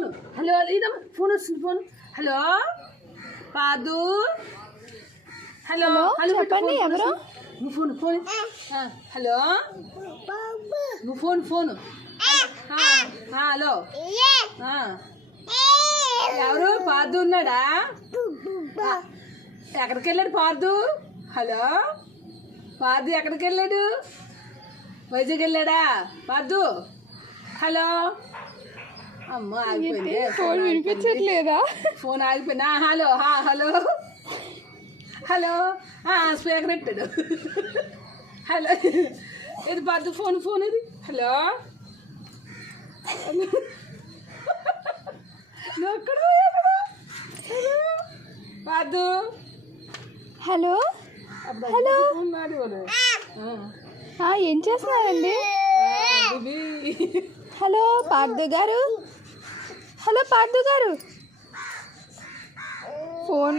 phone hello ఇదమ్మా phone వస్తుంది phone hello పాదు హలో హలో చెప్పండి ఎవరు నువ్వు ఫోన్ ఫోన్ హలో నువ్వు ఫోన్ ఫోన్ హలో ఎవరు పాదు ఉన్నాడా ఎక్కడికి వెళ్ళాడు పాదు హలో పాదు ఎక్కడికి వెళ్ళాడు వైజాగ్ వెళ్ళాడా పాదు హలో అమ్మ ఆగిపోయింది ఫోన్ వినిపించట్లేదా ఫోన్ ఆగిపోయిందా హలో హలో హలో స్పీకర్ పెట్టాడు హలో ఇది పాదు ఫోన్ ఫోన్ ఇది హలో నువ్వు ఎక్కడ పాదు హలో హలో ఏం చేస్తున్నారండి హలో పార్థు గారు హలో పార్థు గారు ఫోన్